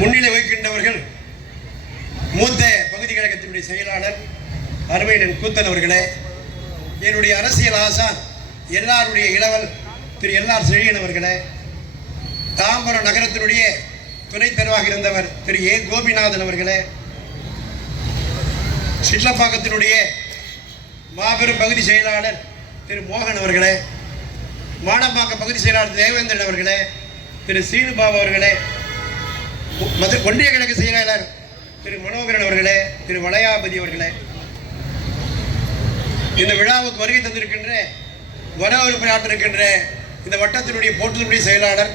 முன்னிலை வகிக்கின்றவர்கள் மூத்த பகுதி கழகத்தினுடைய செயலாளர் அருமையன் கூத்தன் அவர்களே, என்னுடைய அரசியல் ஆசான் எல்லாருடைய இளவல் திரு எல்ஆர் செழியன் அவர்களே, தாம்பரம் நகரத்தினுடைய துணைத் தலைவராக இருந்தவர் திரு ஏ கோபிநாதன் அவர்களே, சிட்லப்பாக்கத்தினுடைய மாபெரும் பகுதி செயலாளர் திரு மோகன் அவர்களே, மாடம்பாக்கம் பகுதி செயலாளர் தேவேந்திரன் அவர்களே, திரு சீனுபாபு அவர்களே, ஒன்றிய கழக செயலாளர் திரு மனோகரன் அவர்களே, திரு வளையாபதி அவர்களே, இந்த விழாவுக்கு வருகை தந்திருக்கின்ற வரவேற்பிருக்கின்ற இந்த வட்டத்தினுடைய போட்டுடைய செயலாளர்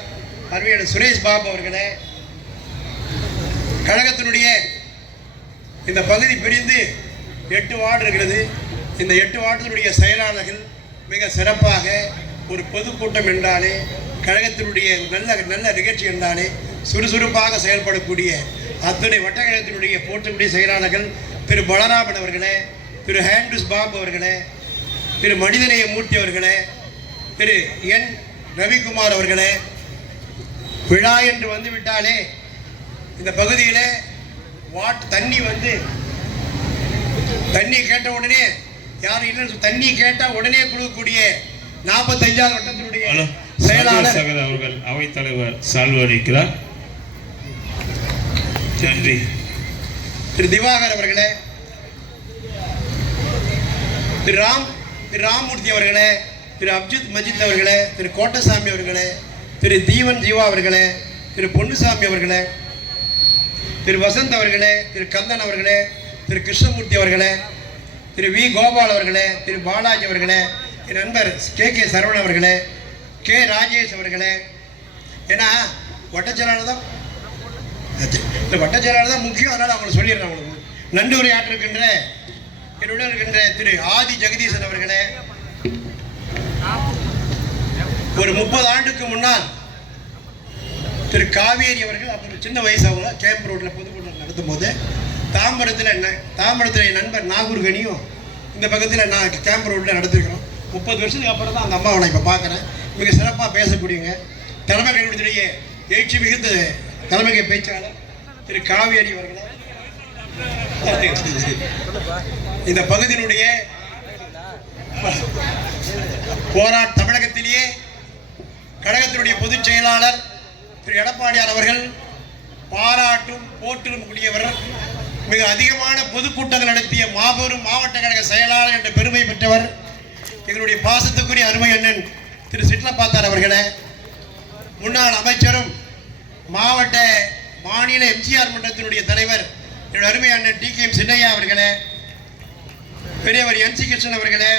அருமையான சுரேஷ் பாபு அவர்களே, கழகத்தினுடைய இந்த பகுதி பிரிந்து 8 வார்டு இருக்கிறது. இந்த 8 வார்டுகளுடைய செயலாளர்கள் மிக சிறப்பாக ஒரு பொதுக்கூட்டம் என்றாலே, கழகத்தினுடைய நல்ல நிகழ்ச்சி என்றாலே சுறுசுறுப்பாக செயல்படக்கூடிய அத்துணை வட்டக்கழகத்தினுடைய போட்டுடைய செயலாளர்கள் திரு பலராமன் அவர்களே, திரு ஹேண்ட்ரிஸ் பாபு அவர்களே, திரு மனிதநேய மூர்த்தி அவர்களே, திரு என் ரவிக்குமார் அவர்களே, விழா என்று வந்துவிட்டாலே இந்த பகுதியில் தண்ணி கேட்ட உடனே யாரும் இல்லைன்னு தண்ணி கேட்டால் உடனே கொடுக்கக்கூடிய 45வது வட்டத்தினுடைய செயலாளர் அவர்கள் அவைத்தலைவர் சால்வளிக்கிறார். நன்றி. திரு திவாகர் அவர்களே, திரு ராமமூர்த்தி அவர்களே, திரு அப்ஜித் மஜித் அவர்களே, திரு கோட்டசாமி அவர்களே, திரு தீவன் ஜீவா அவர்களே, திரு பொன்னுசாமி அவர்களே, திரு வசந்த் அவர்களே, திரு கந்தன் அவர்களே, திரு கிருஷ்ணமூர்த்தி அவர்களே, திரு வி கோபால் அவர்களே, திரு பாலாஜி அவர்களே, என் நண்பர் கே சரவணன் அவர்களே, கே ராஜேஷ் அவர்களே, ஏன்னா வட்டச்செயலாளர் தான் இந்த வட்டச்செயலாளர் தான் முக்கியம். அதனால் அவங்களை சொல்லிடுறேன். அவங்களுக்கு நன்றி உரையாற்றிருக்கின்ற என்னுடன் இருக்கின்ற திரு ஆதி ஜெகதீசன் அவர்களே, ஒரு 30 ஆண்டுக்கு முன்னால் திரு காவேரி அவர்கள் அப்போ சின்ன வயசு அவங்க கேம்ப் ரோட்டில் பொதுக்கூட்டம் நடத்தும் போது தாம்பரத்தில் என் நண்பர் நாகூர்கனியும் இந்த பக்கத்தில் நான் கேம்ப் ரோட்டில் நடத்திருக்கிறோம். 30 வருஷத்துக்கு அப்புறம் தான் அந்த அம்மாவை நான் இப்போ பார்க்குறேன். மிக சிறப்பாக பேசக்கூடியங்க தலைமை கழகத்தினுடைய எழுச்சி மிகுந்த தலைமை பேச்சாளர் திரு காவேரி அவர்களே, இந்த பகுதியினுடைய தமிழகத்திலேயே கழகத்தினுடைய பொதுச் செயலாளர் திரு எடப்பாடியார் அவர்கள் பாராட்டும் போற்றும் கூடியவர், மிக அதிகமான பொதுக்கூட்டங்கள் நடத்திய மாபெரும் மாவட்ட கழக செயலாளர் என்ற பெருமை பெற்றவர் எங்களுடைய பாசத்துக்குரிய அருமை அண்ணன் திரு சிட்லப்பாத்தார் அவர்களே, முன்னாள் அமைச்சரும் மாநில எம்ஜிஆர் மன்றத்தினுடைய தலைவர் என்னுடைய அருமை அண்ணன் TKM சின்னையா அவர்களே, பெரியவர் NC கிருஷ்ணன் அவர்களே,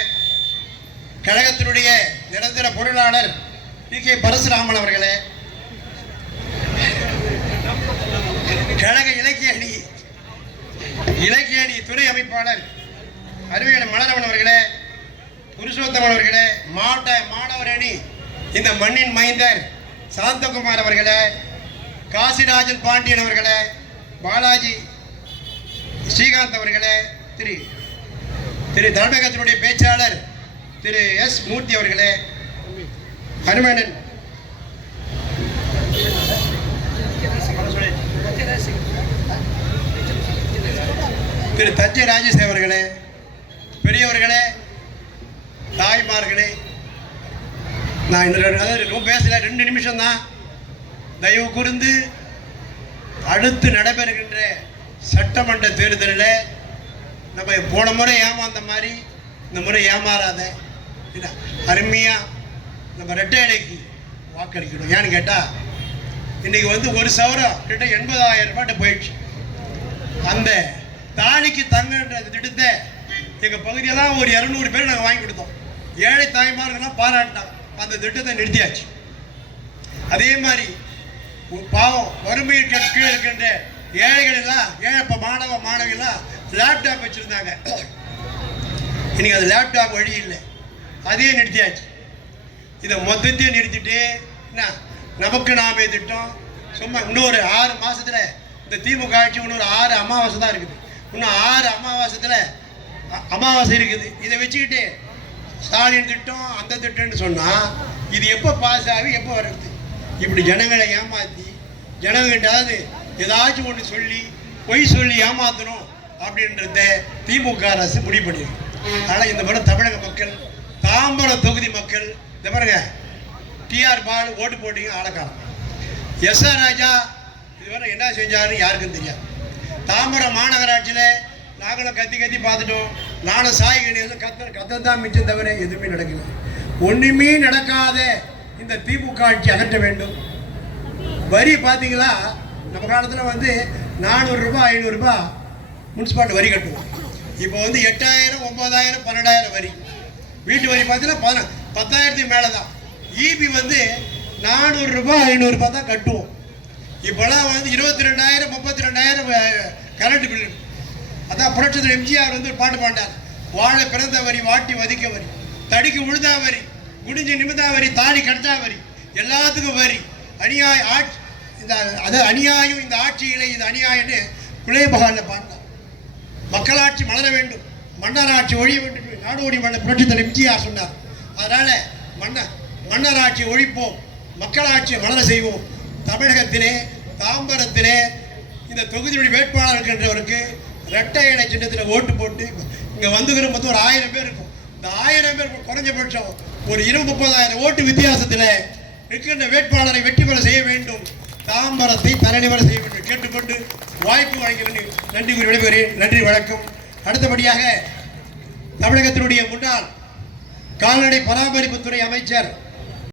கழகத்தினுடைய நிரந்தர பொருளாளர் TK பரசுராமன் அவர்களே, கழக இலக்கிய அணி துறை அமைப்பாளர் அருமையான மலரவன் அவர்களே, புருஷோத்தமன் அவர்களே, மாணவர் அணி இந்த மண்ணின் மைந்தர் சாந்தகுமார் அவர்களே, காசிராஜன் பாண்டியன் அவர்களே, பாலாஜி ஸ்ரீகாந்த் அவர்களே, திரு தலைமையகத்தினுடைய பேச்சாளர் திரு S மூர்த்தி அவர்களே, அருமேனன் திரு தஞ்சை ராஜேஷ் அவர்களே, பெரியவர்களே, தாய்மார்களே, நான் ரொம்ப பேசல, 2 நிமிஷம் தான். தயவு கூர்ந்து அடுத்து நடைபெறுகின்ற சட்டமன்ற தேர்தலில் நம்ம போன முறை ஏமாந்த மாதிரி இந்த முறை ஏமாறாத அருமையாக நம்ம ரெட்டை இலைக்கு வாக்களிக்கணும். ஏன்னு கேட்டால் இன்றைக்கி ஒரு சவரம் கிட்ட 80,000 ரூபாய்ட்டு போயிடுச்சு. அந்த தாலிக்கு தங்கன்ற திட்டத்தை எங்கள் பகுதியெல்லாம் ஒரு 200 பேர் நாங்கள் வாங்கி கொடுத்தோம். ஏழை தாய்மார்கள்லாம் பாராட்டினாங்க. அந்த திட்டத்தை நிறுத்தியாச்சு. அதே மாதிரி பாவம் வறுமையில் கீழே இருக்கின்ற ஏழைகள் எல்லாம் மாணவிகள்லாம் லேப்டாப் வச்சுருந்தாங்க. இன்னைக்கு அது லேப்டாப் வழி இல்லை, அதையும் நிறுத்தியாச்சு. இதை மொத்தத்தையும் நிறுத்திட்டு நமக்கு நாமே திட்டம் சும்மா இன்னொரு 6 மாதத்தில் இந்த திமுக ஆட்சி இன்னொரு 6 அமாவாசை தான் இருக்குது. இன்னும் 6 அமாவாசை இருக்குது. இதை வச்சுக்கிட்டு ஸ்டாலின் திட்டம் அந்த திட்டம்னு சொன்னால் இது எப்போ பாஸ் ஆகி எப்போ வருது? இப்படி ஜனங்களை ஏமாற்றி ஜனங்கிட்டாவது ஏதாச்சும் ஒன்று சொல்லி பொய் சொல்லி ஏமாத்தணும் அப்படின்றத திமுக அரசு முடிவு பண்ணிடும். அதனால் இந்த முறை தமிழக மக்கள், தாம்பரம் தொகுதி மக்கள், இந்த பாருங்க டிஆர் பால் ஓட்டு போட்டீங்க, ஆளக்காரம். எஸ்ஆர் ராஜா இதுவரை என்ன செஞ்சாருன்னு யாருக்கும் தெரியாது. தாம்பரம் மாநகராட்சியில் நாங்களும் கத்தி கத்தி பார்த்துட்டோம். நானும் சாய் கணேசன் கத்த தான் மிச்சம் தவிர எதுவுமே நடக்கல. ஒன்றுமே நடக்காத இந்த திமுக ஆட்சி அகற்ற வேண்டும். வரி பார்த்தீங்களா, நம்ம காலத்தில் வந்து 400 ரூபாய் 500 ரூபாய் முனிசிபாலிட்டி வரி கட்டுவோம். இப்போ வந்து 8000 9000 12,000 வரி. வீட்டு வரி பார்த்தீங்கன்னா 10,000 மேலே தான். ஈபி வந்து 400 ரூபாய் 500 ரூபாய் தான் கட்டுவோம். இப்போலாம் வந்து 22,000 32,000 கரண்ட் பில்லு. அதான் புரட்சி எம்ஜிஆர் வந்து ஒரு பாட்டு பாண்டார். வாழ பிறந்த வரி, வாட்டி வதிக்க வரி, தடிக்கு உழுதா வரி, குடிஞ்சு நிமிதா வரி, தாடி கட்டா வரி, எல்லாத்துக்கும் வரி. அநியாய ஆட்சி, இந்த அது அநியாயம், இந்த ஆட்சியிலே இது அநியாயம்னு குலைய பகாலில் பாண்டார். மக்களாட்சி மலர வேண்டும், மன்னராட்சி ஒழிய வேண்டும், நாடோடி மன்னர் புரட்சி எம்ஜிஆர் சொன்னார். அதனால் மன்னராட்சி ஒழிப்போம், மக்களாட்சியை மலர செய்வோம். தமிழகத்திலே தாம்பரத்திலே இந்த தொகுதியுடைய வேட்பாளர் இருக்கின்றவருக்கு இரட்டை இலை சின்னத்தில் ஓட்டு போட்டு இங்கே வந்துக்கிற மொத்தம் ஒரு 1000 பேர் இருக்கும். இந்த 1000 பேர் குறைஞ்சபட்சம் ஒரு 20-30,000 ஓட்டு வித்தியாசத்தில் இருக்கின்ற வேட்பாளரை வெற்றி பெற செய்ய வேண்டும். தாம்பரத்தை தலைநிவர செய்ய வேண்டும் கேட்டுக்கொண்டு வாய்ப்பு வழங்க நன்றி கூறி விடைபெறுகிறேன். நன்றி, வணக்கம். அடுத்தபடியாக தமிழகத்தினுடைய முன்னாள் கால்நடை பராமரிப்புத்துறை அமைச்சர்